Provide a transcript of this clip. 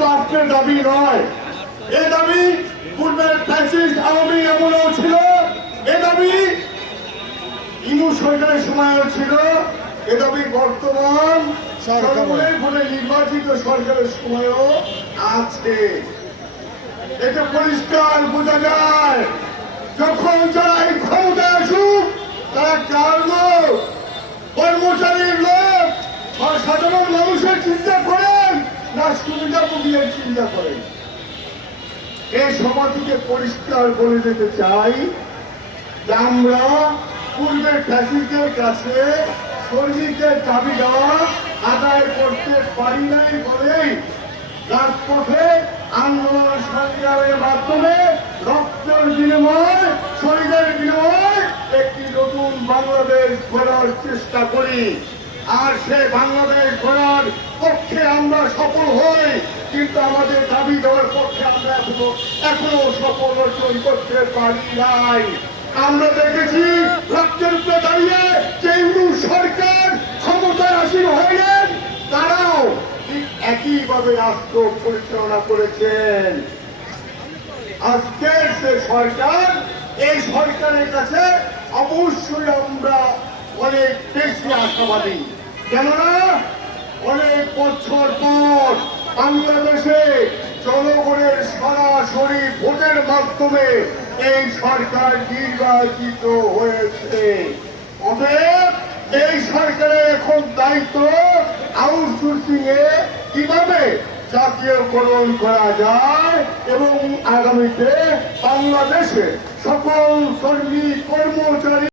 শুধু আজকের দাবি নয়, এ দাবি পূর্বের ফ্যাসিস্ট আওয়ামী আমলেও ছিল, এ দাবি ইনু সরকারের সময়ও ছিল, এ দাবি বর্তমান সরকারের ফলে নির্বাচিত সরকারের সময়ও আছে। এটা পরিষ্কার বোঝা যায় যখন যারা এই ক্ষমতায় আসুক তারা কার লোক, কর্মচারীর লোক, আর সাধারণ মানুষের চিন্তা করেন না সুবিধাভোগীদের চিন্তা করেন। এই সভা থেকে পরিষ্কার বলে দিতে চাই যে আমরা পূর্বের ফ্যাসিস্টদের কাছে শ্রমিকের দাবি দেওয়া আদায় করতে পারি নাই বলেই রাজপথে আন্দোলন সংগ্রামের মাধ্যমে রক্তের বিনিময়, শরীরের বিনিময় একটি নতুন বাংলাদেশ গড়ার চেষ্টা করি। আর সে বাংলাদেশ গড়ার পক্ষে আমরা সফল হই, কিন্তু আমাদের দাবি দেওয়ার পক্ষে আমরা এখনো সফল অর্জন করতে পারি নাই। আমরা দেখেছি রক্তের উপরে দাঁড়িয়ে যে সরকার ক্ষমতায় আসীন হইলেন, তারাও ঠিক একইভাবে রাষ্ট্র পরিচালনা করেছেন। আজকের যে সরকার, এই সরকারের কাছে অবশ্যই আমরা অনেক বেশি আশাবাদী। কেননা অনেক বছর পর বাংলাদেশে জনগণের সরাসরি ভোটের মাধ্যমে এই সরকার নির্বাচিত হয়েছে। অতএব এই সরকারের এখন দায়িত্ব আউটসোর্সিং এ কিভাবে জাতীয়করণ করা যায় এবং আগামীতে বাংলাদেশে সকল শ্রমিক কর্মচারী